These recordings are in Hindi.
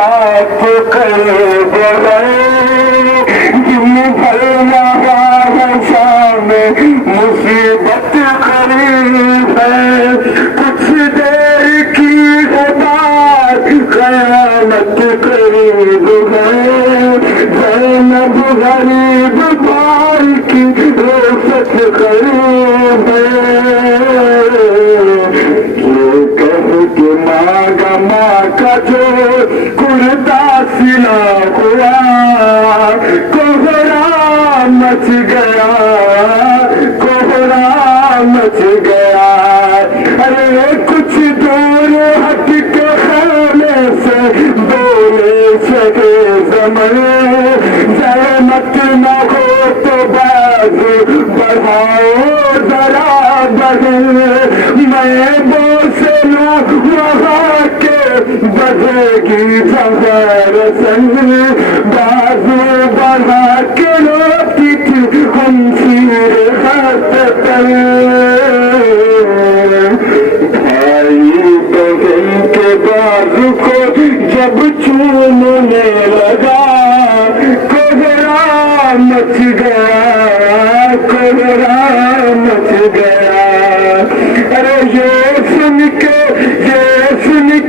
साथ करे बगैर जिन भरना है सामने मुसीबत करीब है कुछ देर की है बात कयामत करीब है ज़ैनब गरीब भाई की रोसत करीब है ये कह के मांगा माँ का जो कुर्ता सिला हुआ कोहरा मच गया कोहरा मच गया अरे कुछ दूर हट के खाने से बोले सके ज़माने ज़हमत न हो तो बाजू बढ़ाओ जरा बढ़े मैं बोसे लूँ वहाँ के बढ़ेगी सफर संग बाजू बढ़ा के रोती थी हम सिर हाथ पर भाई बहन के बाजू को जब चूमने लगा कोहरा मच गया कोहरा मच गया अरे ये सुन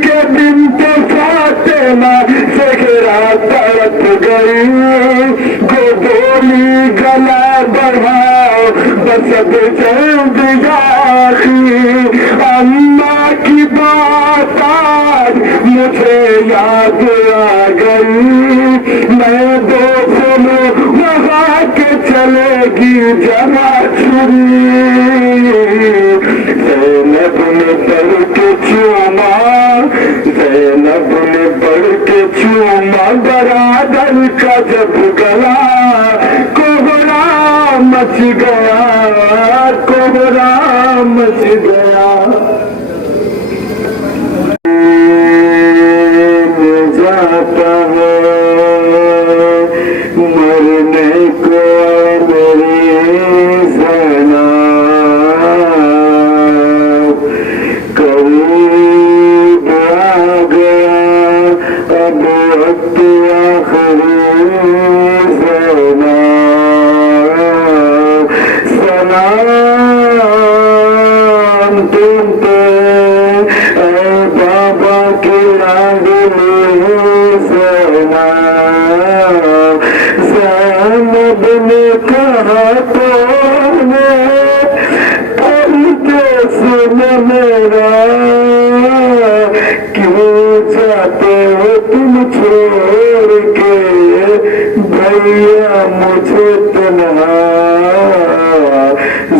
के बिन्ते फातिमा ज़हरा तड़प गई गो बोली गला बढ़ाओ बस अब जल्द जाखी अम्मा की बात आज मुझे याद आ गई मैं दोस्तों वहाँ के चलेगी जमा छुरी ज़ैनब ने बढ़ के चूमा ज़ैनब ने बढ़ के चूमा बरादर का जब गला कोहरा मच गया कोहरा मच गया जाता है मरने को मेरी ज़ैनब करीब आ गया अब वक्त आखिरी ज़ैनब सलाम तुम पे बाबा की लाडली ज़ैनब ज़ैनब ने कहा तो सुन मेरा क्यों जाते हो तुम छोड़ के भैया मुझे तन्हा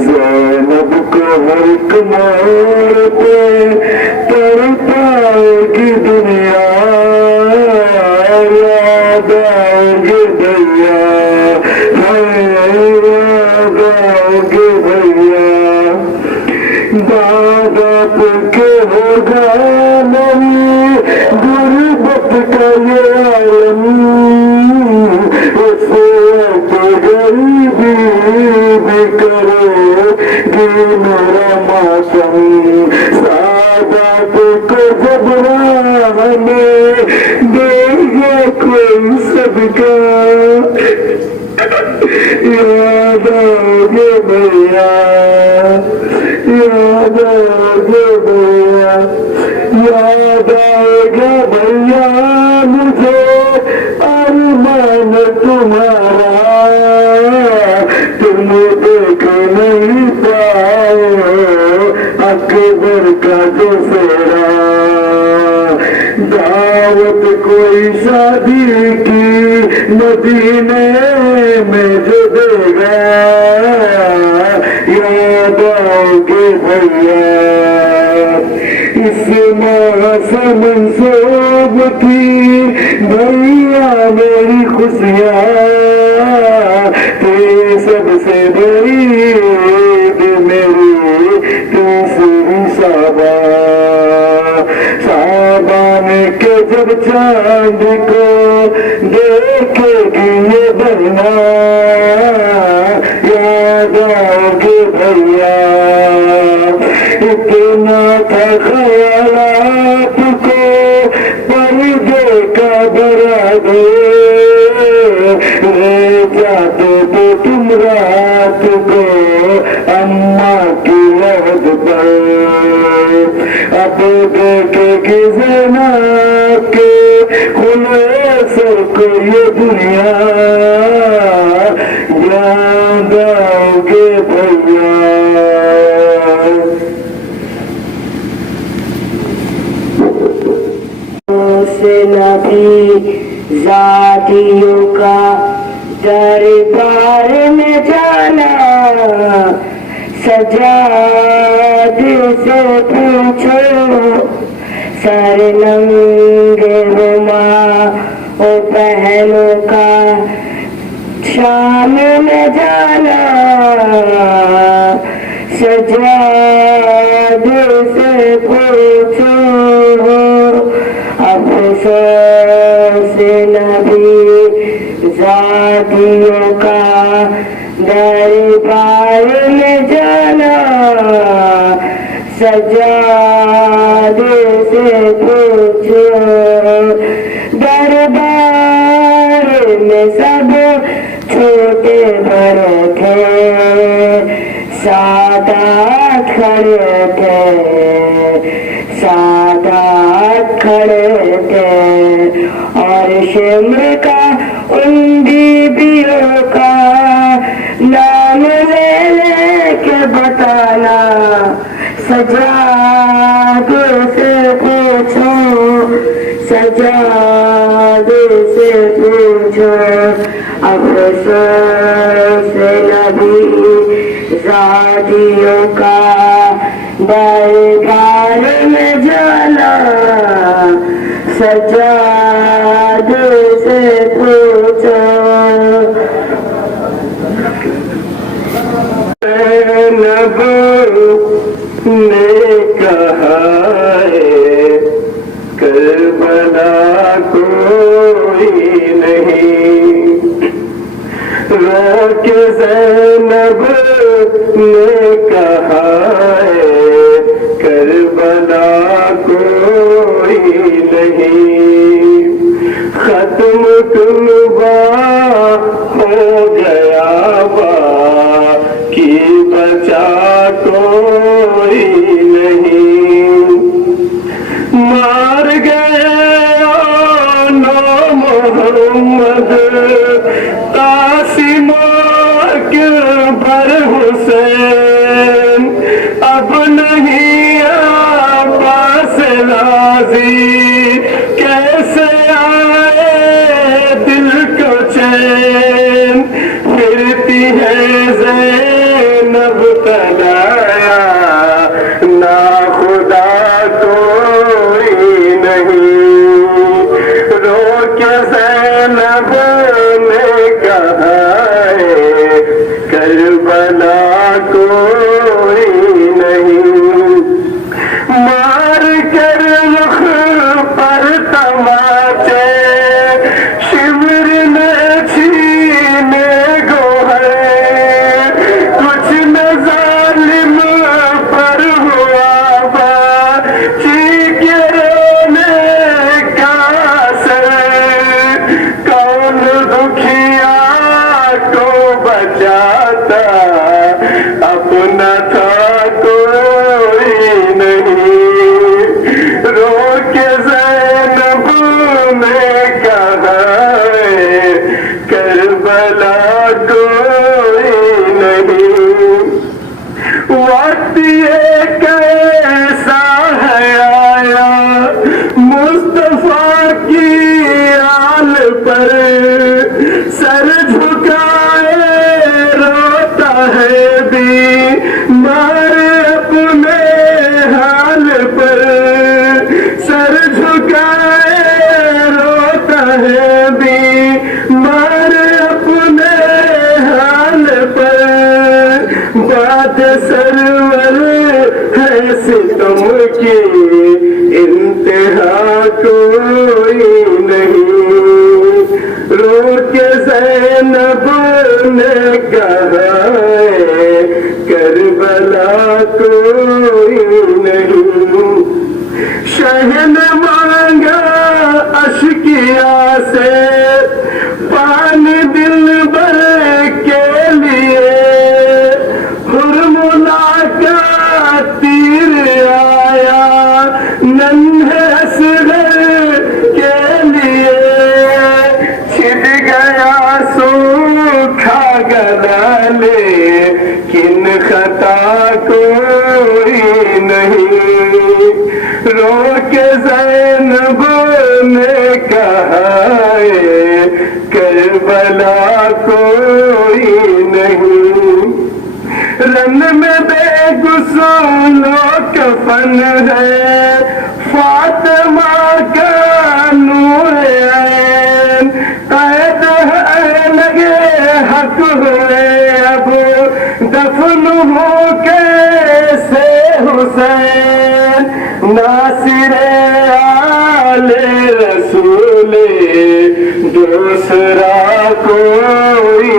ज़ैनब को हर एक मोड़ पे तड़पाएगी दुनिया याद आएगी भैया याद आएगी भैया बाप के होगा नहीं गुर्बत का ये आलम उसे गरीबी भी करेगी मेरा मौसम सादात को जब राह में देगा कोई सबका याद आओगे भैया याद आओगे भैया याद आएगा भैया मुझे अरमान तुम्हारा तुम देख नहीं पाए अकबर का दूसरा दावत कोई शादी की मदीने में जो देगा याद आओगे भैया इस मौसम मंसूब की भैया मेरी खुशियाँ तेरी सबसे बड़ी मेरी तीसरी साबान के जब चांद को देखेगी ये बहना याद आओगे भैया इतना था ख्याल आपको पर्दे का खुलासों को ये दुनिया याद आओगे भैया। से नबी जातियों का दरबार में जाना, सजाद से पूछो सर नंगे हुमा ओ पहनों का शाम में जाना, सजाद से पूछो अफसोस नबी जातियों का दरबार में जाना, सजाद से पूछो। दरबार में सब छोटे बड़े थे, सादात खड़े थे, सादात खड़े थे, और शिम्र का उन बीबियों का नाम ले लेके बताना, सजाद से पूछो, सजाद से पूछो। अफसोस नबी जातियों का दरबार में जाना, सजाद से पूछो। ने कहा है करबला कोई नहीं, रोके ज़ैनब ने कहा है करबला कोई नहीं, खत्म कुर्बा हो गया बाकी बचा कोई नहीं, मार गए नो मोहम्मद कासिम अकबर हुसैन, अब नहीं पास राजी, कैसे आए दिल को चैन, फिरती है ज़ैनब तनाया, ना खुदा कोई नहीं, रोके ज़ैनब ने कहा है करबला कोई नहीं, मार कर रुख पर तमाचे शिविर ने छीने गोहर, कुछ न जालिम पर हुआ चीखे रोने का असर, कौन दुखिया को बचाता अपना था कोई नहीं, रोके ज़ैनब ने कहा है करबला कोई नहीं, वक्त ये कैसा है आया मुस्तफा की आल पर, सर झुकाए रोता है बीमार अपने हाल पर, सर झुकाए रोता है बीमार अपने हाल पर, बात सरवर है सितम की इंतहा कोई नहीं, रोके ज़ैनब ने कहा है करबला कोई नहीं, शहन मांगा अश्किया से पानी दिल भर के लिए, हुरमुला का तीर आया नन्हे असगर के लिए, के ज़ैनब ने कहा करबला कोई नहीं, रन में बेगुसूलो कफन है, फातिमा का नूर ऐन, कैद है लगे हक हुए अब, दफन हो कैसे हुसैन, नासिरे आले रसूले दूसरा कोई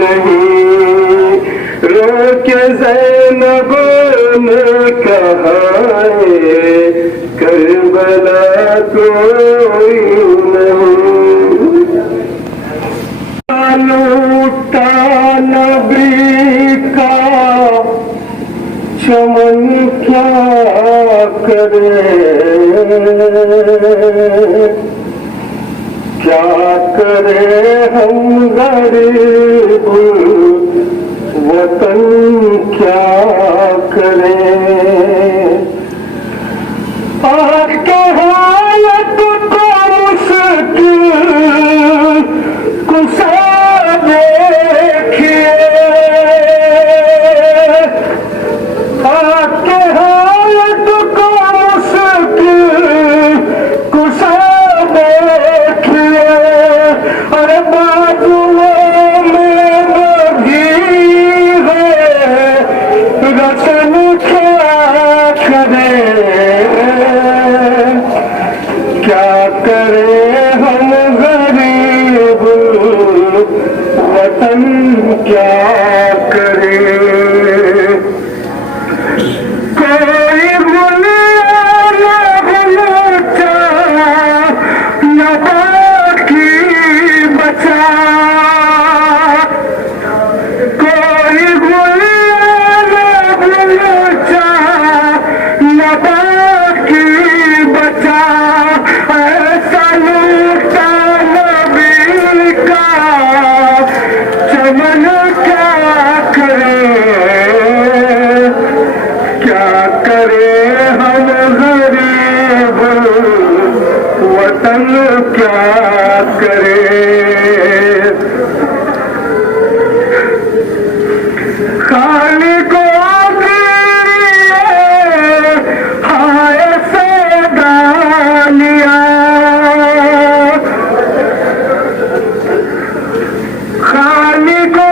नहीं, रोके ज़ैनब ने कहा करबला कोई नहीं। लूटा नबी का चमन क्या करे, क्या करे हम गरीब वतन क्या करे, आज के हालत को मुश्किल कुशा देखिए, आज के हालत को मुश्किल कुशा देखिए, अरे बाजुओं में लगी है रतन क्या करे, क्या करे हम गरीब वतन क्या करे, कोई बुनिया बुलता न बाकी बचा, कोई बुनिया बुलता न बाकी बचा, ऐसा लूटा नबी का चमन क्या करे, क्या करे हम गरीब वतन क्या करे, खाली को हाय सैदानिया, खाली को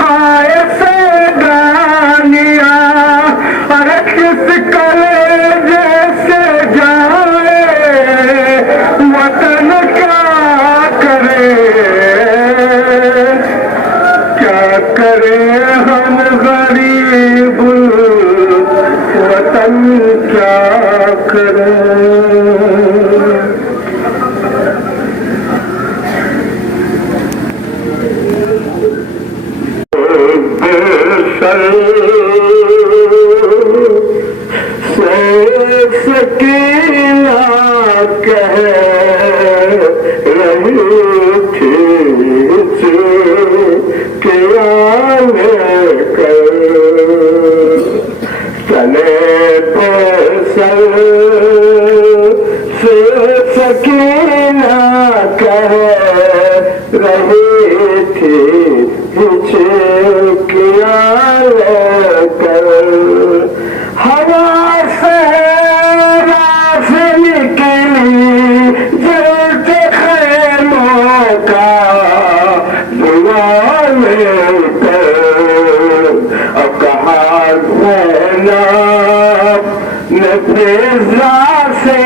हाय सैदानिया, अरे किस कलेजे से जाए वतन क्या करे, क्या करे हम गरीब वतन क्या करे, सकीना कह रही थी कि आने कर, तने पर सकीना कह रही थी कि आने कर, हवा से रास निकली जलते खेमों का धुआं लेकर, अब कहा न फिजा से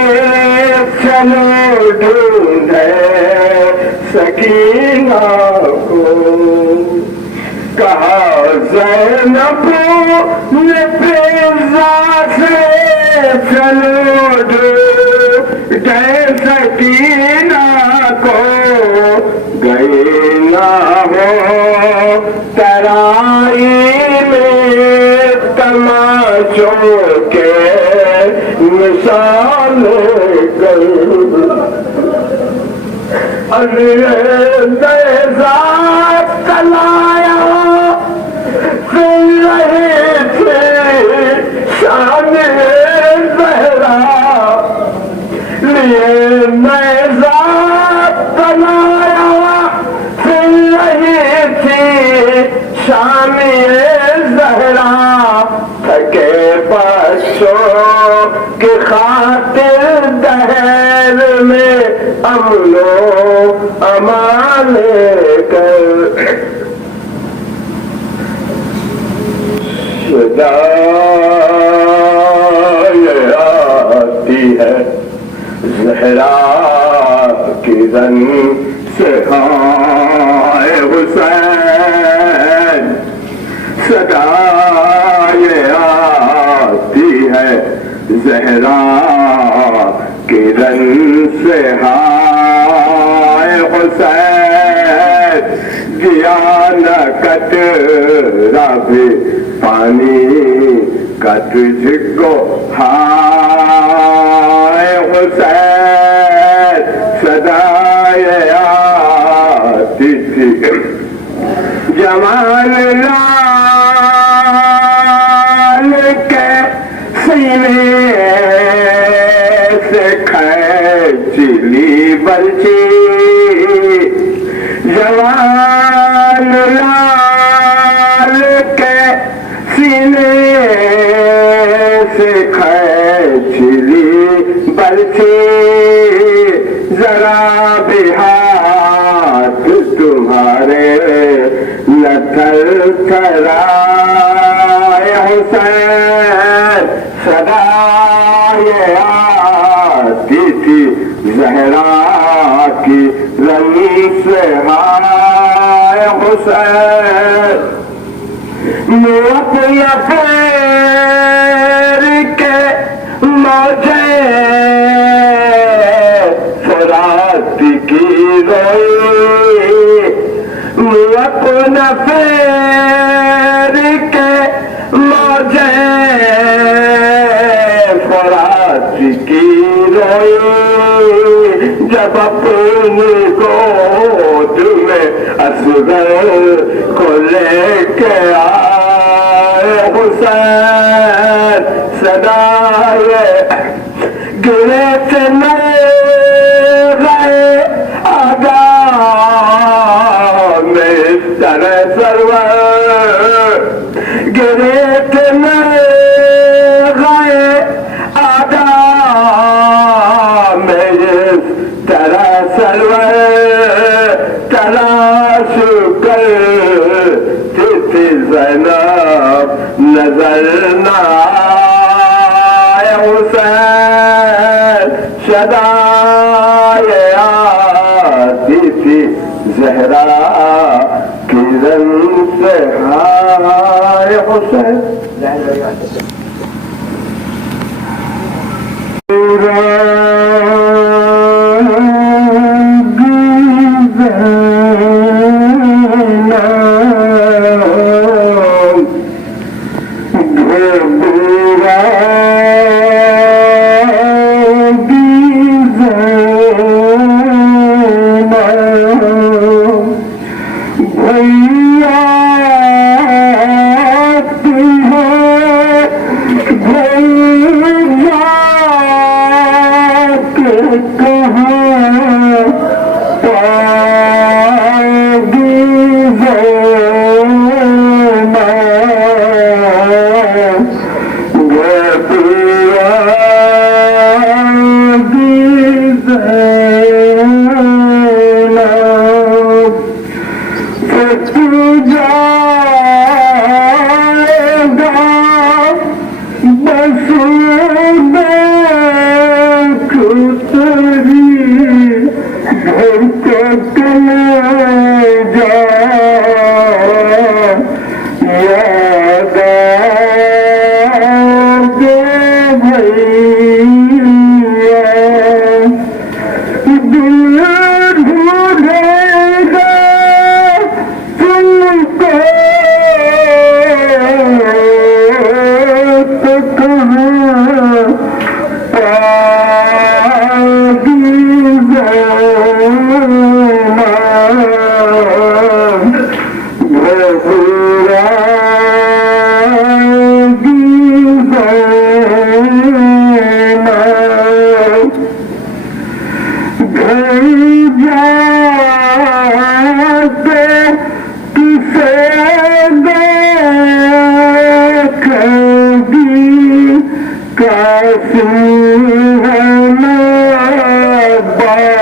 चलो ढूंढे सकीना को, कहा ज़ैनब ने फिजा से चलो ढूंढे सकीना को, गई ना हो तराई में तमाचों के मिसाल कर, अंग्रेज़ कलाया सुन रहे थे शान लिए मैं ज़ात बनाया फिर रही थी शामिए ज़हरा थके बच्चों की खातिर दहर में अमनो अमान कर सदा आती है ज़हरा की रन से हाय हुसैन सदा आती है ज़हरा की रन से हाय हुसैन जिया न कतरा भी पानी का तुझको हाय हुसैन सदा आती थी जमाल लाल के सीने से खींचली बल्ची जवान लाल के सीने से खींचली बल्ची जरा भी हाथ तुम्हारे न थरथराए हुसैन सदा आती थी ज़हरा की रंग से हाय हुसैन अपना पैर के मौजे फरात की रोई अपना पैर के मौजे फरात की रोई जब अपनी गोद में असगर को लेके आए हुसैन सदा गिरे थे गए आगा में इस तरह सरवर गिरे थे गए आगा में इस तरह सरवर तलाश कर थी ज़ैनब नजर न आए हुसैन सदा आती थी ज़हरा की रंग से हाय हुसैन जाते किसे देखगी कैसी है बात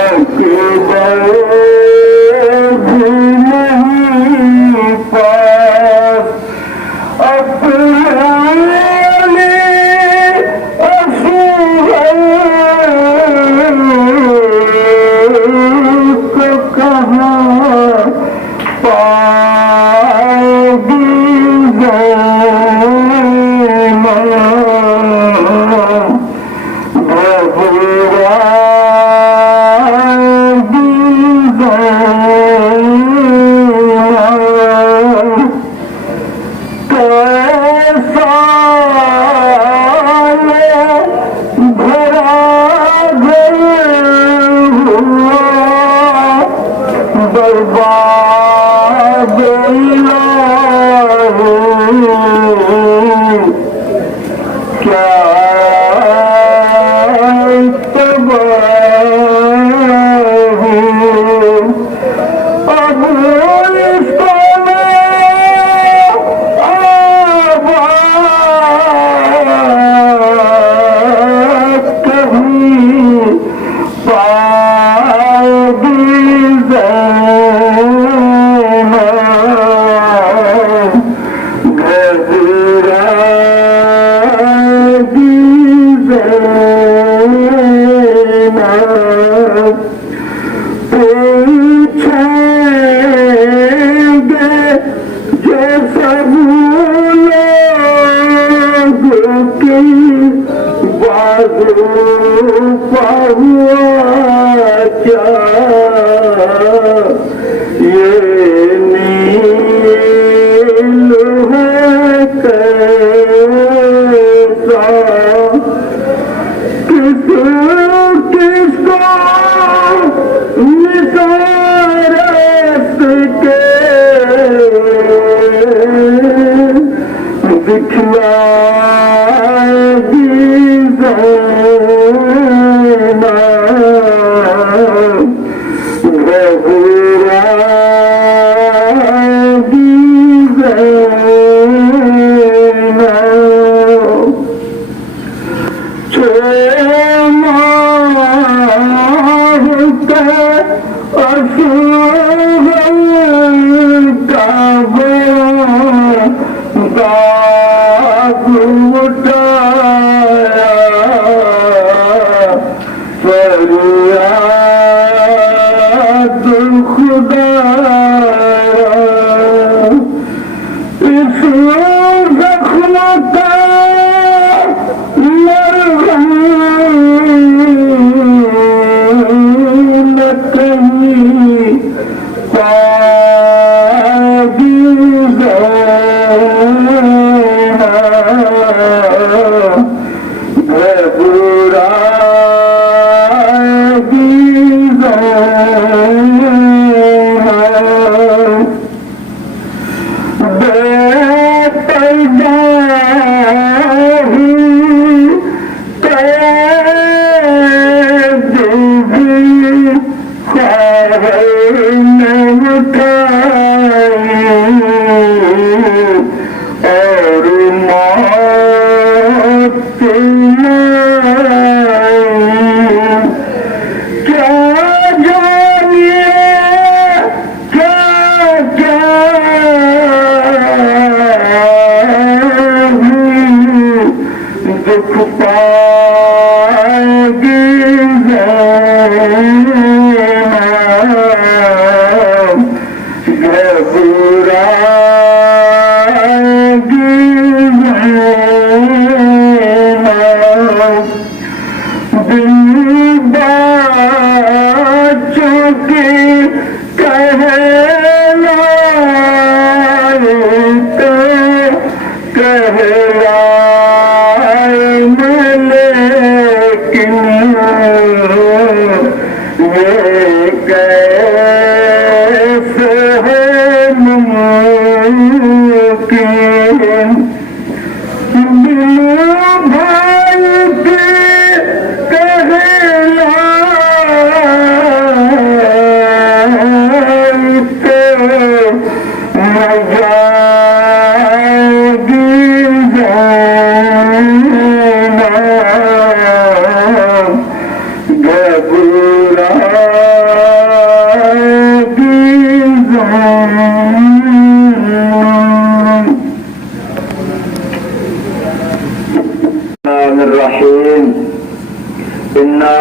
अकबर भी नहीं पास अपने असुर को कहाँ पाएगी बर्बाद क्या तबाह अब इसको आबाद कहीं पाएगी ये नील है कैसा किसको निसारत के दिखलाएगी भाई के कहे इन्ना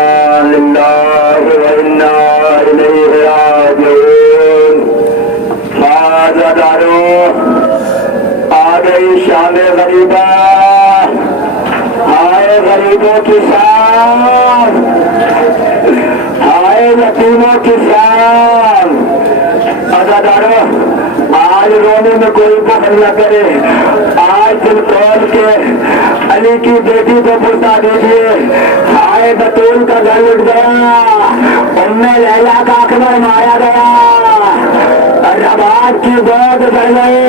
लिल्लाहि व इन्ना इलैहि राजिऊन। हाज़ादारो आ गई शाम गरीबा, आए गरीबों की शाम, आए यतीमों की शाम। हाज़ादारो आज रोने में कोई बहन न करे, आज दिल खोल के अली की बेटी को पूछा दीजिए। हाय बतूल का घर उठ गया, उम्मे लैला का अकबर मारा गया, रबाब की गोद बढ़ गई,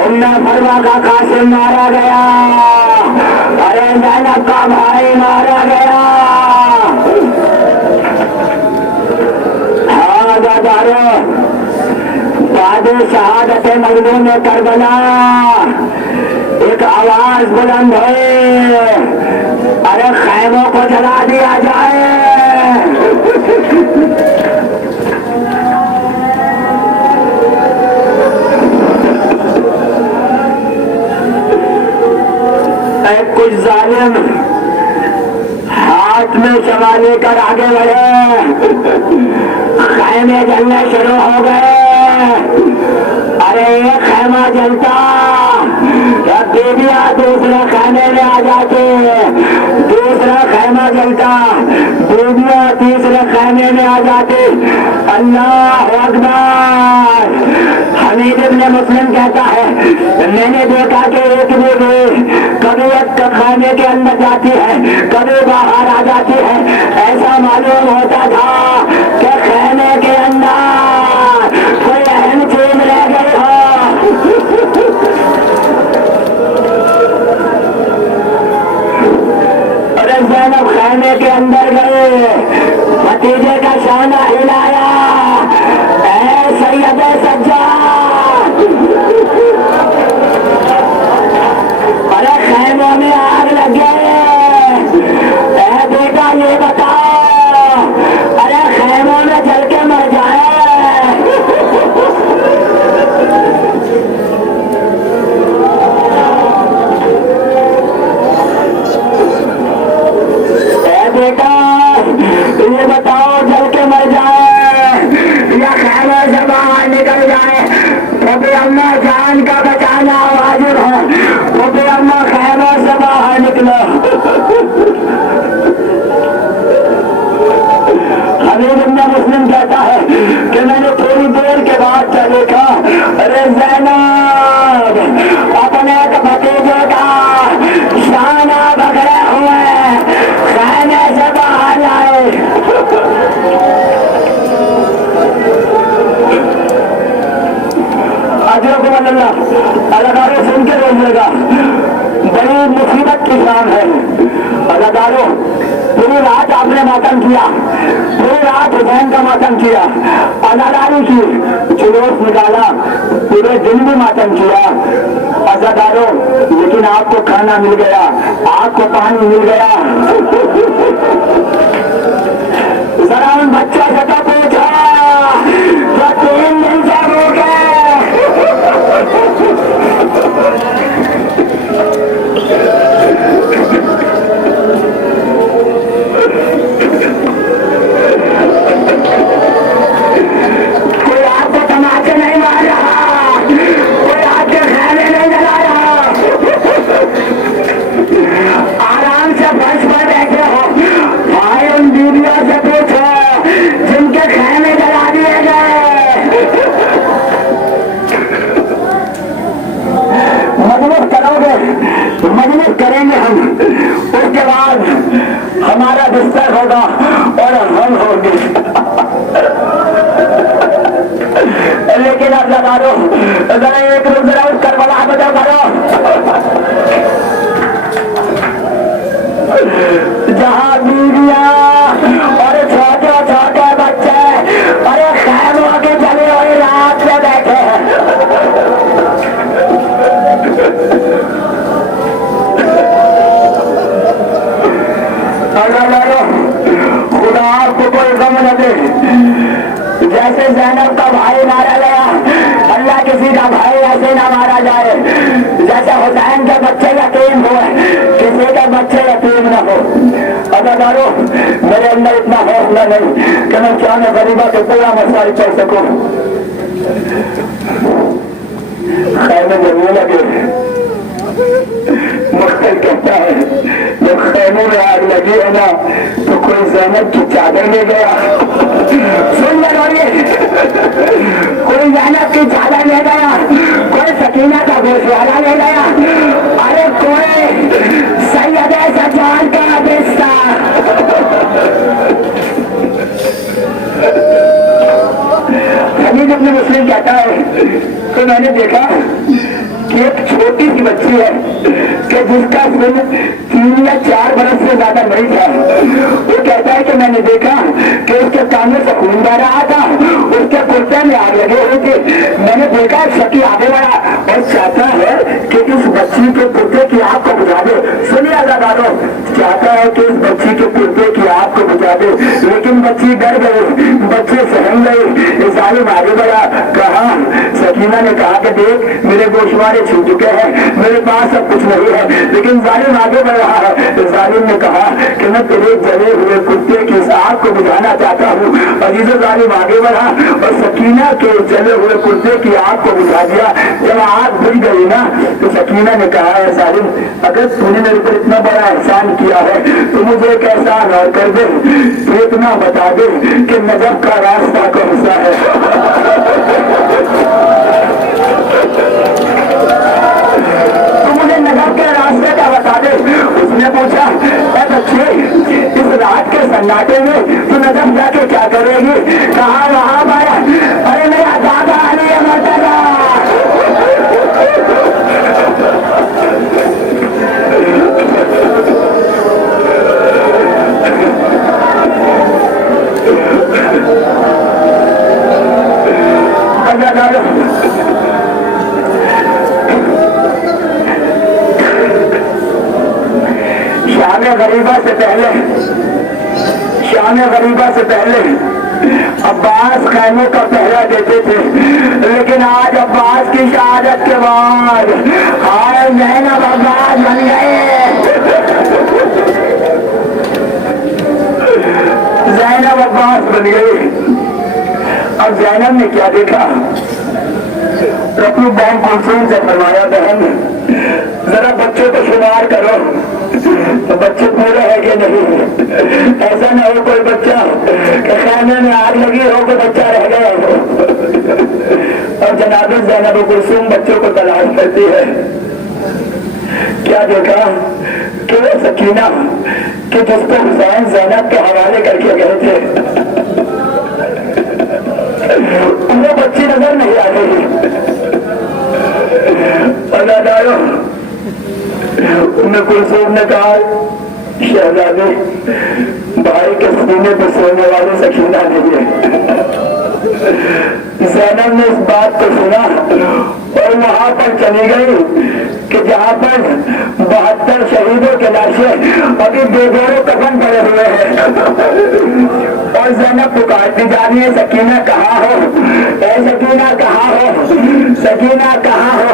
उम्मे फरवा का कासिम मारा गया, अरे जैनब का भाई मारा गया। हाँ दादारो बाद शहादत मजलूम करबला एक आवाज बुलंद है, अरे खैमों को जला दिया जाए। कुछ जालिम हाथ में शमा लेकर आगे बढ़े, खैमे जलने शुरू हो गए। अरे एक खैमा जलता, बेबिया दूसरे खैमे में आ जाते, दूसरा खैमा जलता, बेबिया तीसरे खैमे में आ जाते। अल्लाह अकबर। हमीद इब्न मुस्लिम कहता है, मैंने देखा कि एक बीवी कभी एक खैमे के अंदर जाती है, कभी बाहर आ जाती है। ऐसा मालूम होता था कि खैमे के अंदर कोई अहम चीज रह गई हो। अरे ज़ैनब खैमे के अंदर गए, भतीजे का शाना हिलाया, ऐ सैयदे सज्जाद। अरे खैमों में आग लग गए, ऐ बेटा ये बताओ, अरे खैमों में जल के मर जाए। ऐ बेटा ये बताओ, जल के मर जाए या खैमों से बाहर निकल जाए। तो अम्मा जान का बचाना वाजिब है, तो अम्मा खैमों से बाहर निकलो। हमीद इब्न मुस्लिम कहता है कि मैंने थोड़ी देर के बाद क्या देखा, अरे ज़ैनब अपने एक भतीजे का शाना पकड़े हुए खैमे से बाहर लाए। अल्लाह सुन के रोइएगा, बड़ी मुसीबत की शाम है। अल्लाह पूरी रात आपने मातम किया, पूरी रात हुसैन का मातम किया, अजादारों की जुलूस निकाला, पूरे दिन भी मातम किया। अजादारों लेकिन आपको खाना मिल गया, आपको पानी मिल गया। जरा उन बच्चों से तो पूछा जो 3 दिन से भूखे। कोई आपको तमाचे नहीं मार रहा, कोई आपके खैमे नहीं जला रहा, आराम से फर्श पर बैठे हो। भाई उन बीवियों से पूछो जिनके खैमे जला दिए गए। मजबूत करोगे, मजबूत करेंगे हम, उसके बाद हमारा बिस्तर होगा और हम होंगे। लेकिन अब लगा दो जरा एक रुक, जरा उस करबला बजा करो जहाँ बीवियां और छोटे छोटे बच्चे अरे खैमों के जले हुए रात में बैठे हैं। खुदा आपको कोई गम न दे, जैसे ज़ैनब का भाई मारा गया, अल्लाह किसी का भाई ऐसे ना मारा जाए। जैसे हुसैन के बच्चे यतीम हुए, किसी के बच्चे यतीम न हो। अदाकारों, मेरे अंदर इतना हौसला नहीं कि मैं चाहे गरीबा के पूरा मसाइल पढ़ सकूं। खैमे जरूर लगे, मुख्तर कहता है जब खैमे में आग लगी है ना तो कोई ज़ैनब की चादर ले गया। सुन लोगे, कोई ज़ैनब की चादर ले गया, कोई सकीना का गोशवाला ले गया, अरे कोई सैयद सज्जाद का रिश्ता। हमीद अपने मुस्लिम कहता है तो मैंने देखा कि एक छोटी सी बच्ची है कि जिसका सिर्फ 3 या 4 बरस से ज्यादा नहीं था। वो कहता है कि मैंने देखा कि उसके कान में से खून बह रहा था, उसके कुर्ते में आग लगे हुए थे। मैंने देखा शकी आगे बढ़ा और चाहता है कि इस बच्ची के कुर्ते की आग को बुझा दे। सुनिए आजादारों, चाहता है कि इस बच्ची के कुर्ते की आग को बुझा दे, लेकिन बच्ची डर गई, बच्चे सहम गए। जालिम आगे बढ़ा, कहा सकीना ने कहा कि देख मेरे गोशवारे छूट चुके हैं, मेरे पास सब कुछ नहीं है, लेकिन जालिम आगे बढ़ रहा है। जालिम ने कहा कि मैं तेरे जले हुए कुत्ते की आग को बुझाना चाहता हूँ। अजीज जालिम आगे बढ़ा और सकीना के जले हुए कुत्ते की आग को बुझा दिया। जब आग बुझ गई ना तो सकीना ने कहा है जालिम, अगर तूने मेरे ऊपर इतना बड़ा एहसान किया है तो मुझे एक एहसान और कर दे, तो इतना बता दे कि नजफ का रास्ता कौन सा है। तो मुझे नजर के रास्ते का बता दे। उसने पूछा बच्चे इस रात के सन्नाटे में तू नजर जाके क्या करेगी? कहा वहां पर अरे मेरा दादा अली मरतबा। शान गरीबा से पहले अब्बास खैमों का पहरा देते थे, लेकिन आज अब्बास की शहादत के बाद हाय ज़ैनब अब्बास बन गए। ज़ैनब अब्बास बन गई। अब ज़ैनब ने क्या देखा? अपनी बहन कुलसूम से फरमाया, बहन जरा बच्चों को शुमार करो तो बच्चे पूरे है कि नहीं। ऐसा न हो कोई बच्चा खैमे में आग लगी हो तो बच्चा रह गया हो। और जनाब ज़ैनब कुलसूम बच्चों को तलाश करती है। क्या देखा कि वो सकीना कि जिसको हुसैन ज़ैनब के हवाले करके गए थे वो बच्ची नजर नहीं आ रही। उन्हें कुलसूम ने कहा, शहजादे भाई के सीने पर सोने वाली सकीना नहीं है। ज़ैनब ने इस बात को सुना और वहां पर चली गई कि जहां पर 72 शहीदों के लाशें अभी बेगोरों कफन पड़े हुए हैं। और ज़ैनब पुकारती जा रही है, सकीना कहाँ हो? ए सकीना कहाँ हो? सकीना कहाँ हो?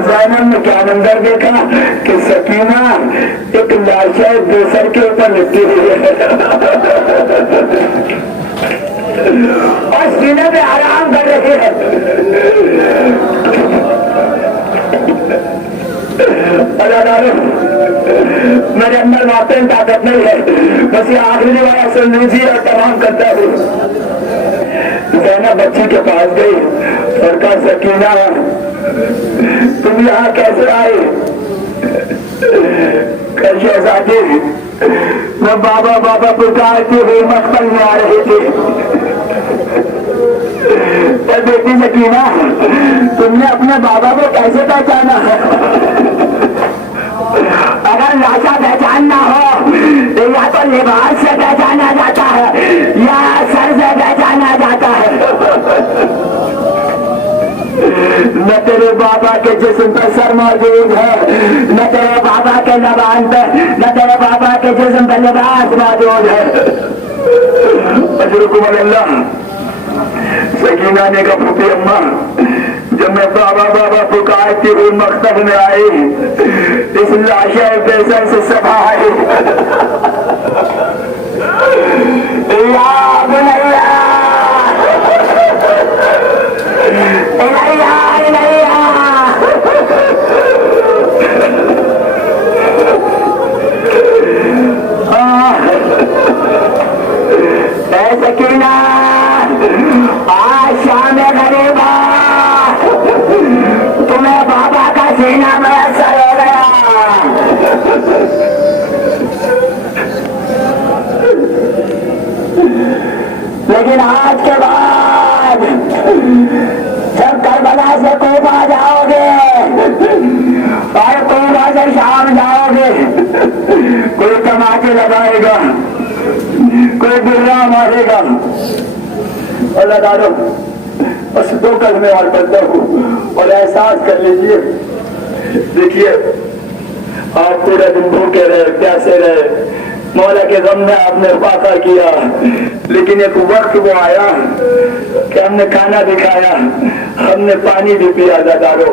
ज़ैनब ने क्या मंजर देखा कि सकीना एक लाशे दूसर के ऊपर लिपटी हुई है और सीने में आराम कर रही है। मेरे अंदर वाकई ताकत नहीं है, बस ये आखिरी रिवायत सुन लीजिए और तमाम करता हूँ। ज़ैनब बच्ची के पास गई और कहा, सकीना तुम यहाँ कैसे आए? शहजादी मैं बाबा बाबा पुकारती हुई मखमल में आ रही थी। बेटी सकीना तुमने अपने बाबा को कैसे पहचाना? अगर लाशा पहचानना हो तो या तो लिबास से पहचाना जाता है या सर से पहचाना जाता है। न तेरे बाबा के जिस्म पर सर मौजूद है, न तेरे बाबा के जबान पे, न तेरे बाबा के जिस्म पर लिबास मौजूद है। अल्लाह सकीना ने कहा, फूफी अम्मा जब मैं बाबा बाबा पुकारती हुई मकतब में आई, इस लाशा बेसर से सभा आई। सकीना आज शाम गरीबा तुम्हें बाबा का सीना मयसर हो गया। लेकिन आज के बाद जब करबला से कोबा जाओगे और कोबा से शाम जाओगे, कोई तमाचे लगाएगा, कोई बिर्रा मारेगा। अल्लाह डालो बस 2 कदमे और बंदा हूँ और एहसास कर लीजिए। देखिए आप पूरे दिन भूखे रहे, प्यासे रहे, मौला के गम में आपने वाक़ा किया, लेकिन एक वक्त वो आया कि हमने खाना भी खाया, हमने पानी भी पिया। डालो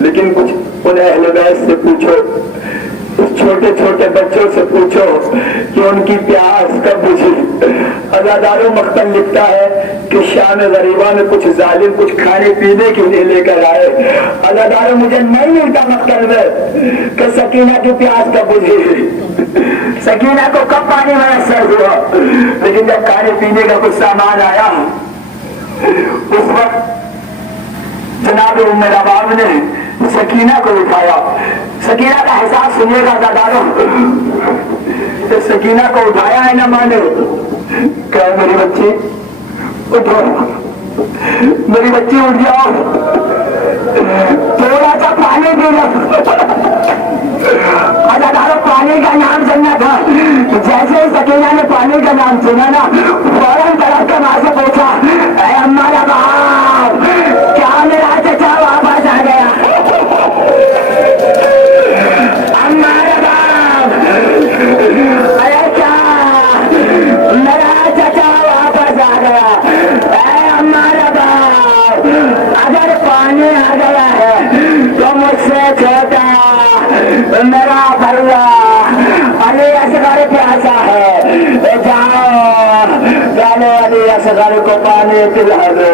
लेकिन कुछ उन अहले बैत से पूछो, छोटे छोटे बच्चों से पूछो कि उनकी प्यास कब बुझी। अज़ादारो मख्तम लिखता है कि शाम गरीबा में कुछ जालिम कुछ खाने पीने के लिए लेकर आए। अज़ादारो मुझे नहीं मिलता मख्तम में कि सकीना की प्यास कब बुझी, सकीना को कब पानी मयसर हुआ। लेकिन जब खाने पीने का कुछ सामान आया, उस वक्त जनाब उम्मे रबाब ने सकीना को उठाया। सकीना का एहसास सुनिएगा ज़ादारो, तो सकीना को उठाया है ना माने, क्या मेरी बच्ची उठो, मेरी बच्ची उठ जाओ, थोड़ा सा पानी पी लो। ज़ादारो पानी का नाम सुनना था। जैसे सकीना ने पानी का नाम सुना ना, फौरन तरफ के माँ से पूछा, अम्मा रबाब क्या मेरा चचा वापस आ गया? अम्मा रबाब अरे क्या मेरा चचा वापस आ गया? अम्मा रबाब अगर पानी आ गया है तो मुझसे छोटा मेरा भैया अली असगर प्यासा है, जाओ चलो अली असगर को पानी पिला दो।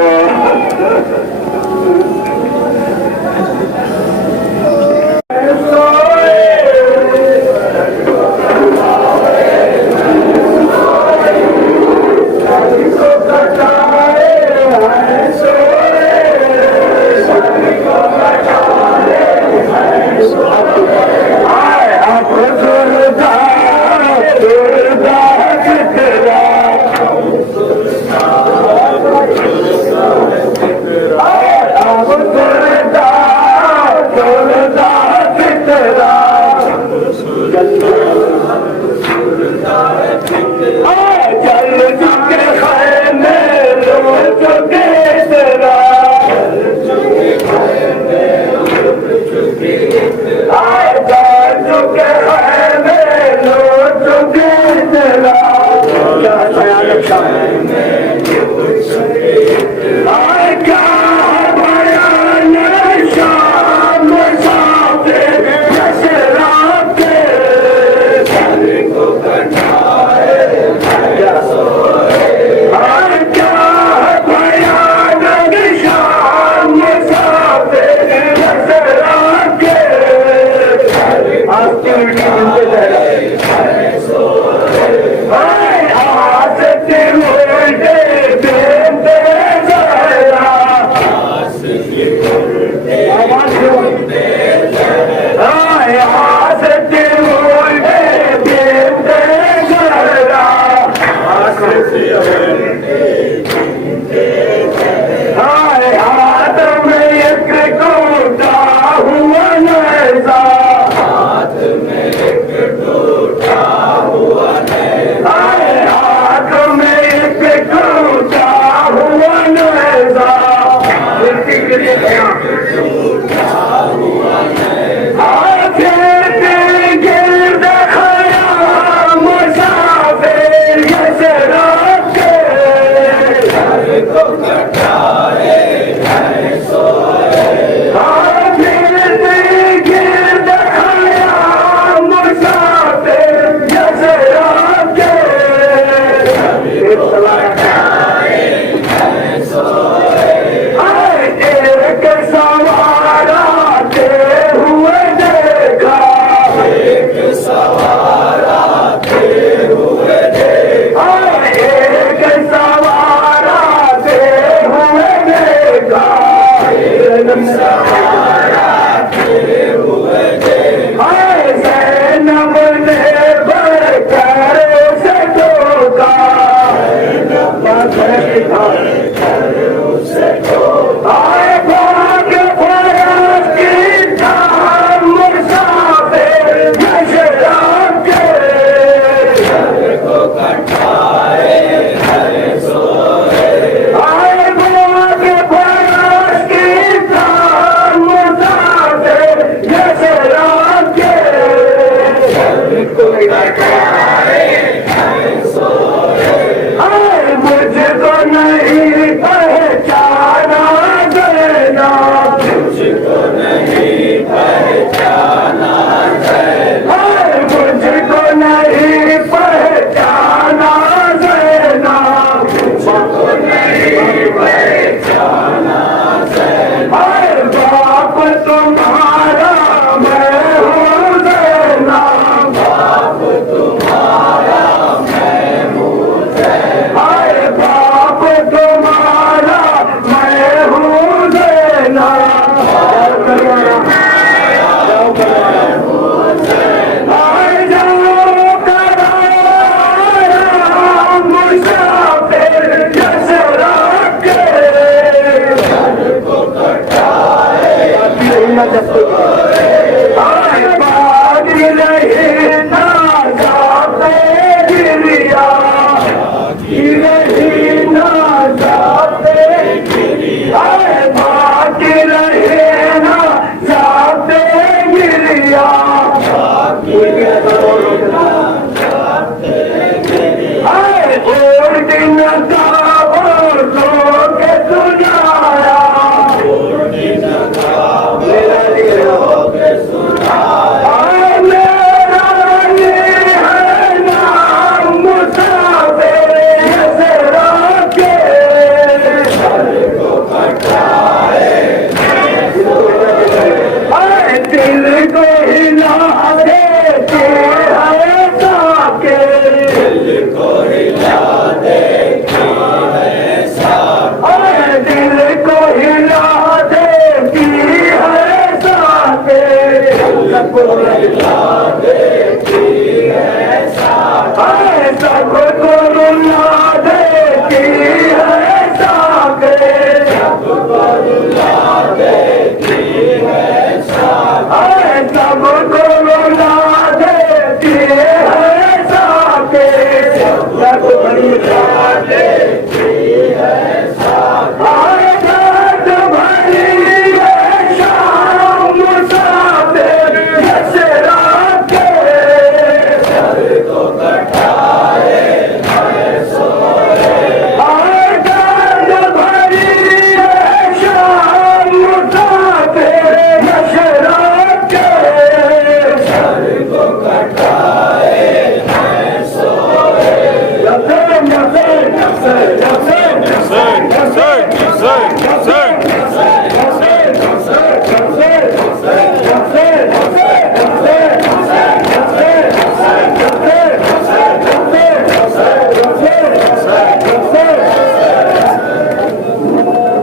परिवार का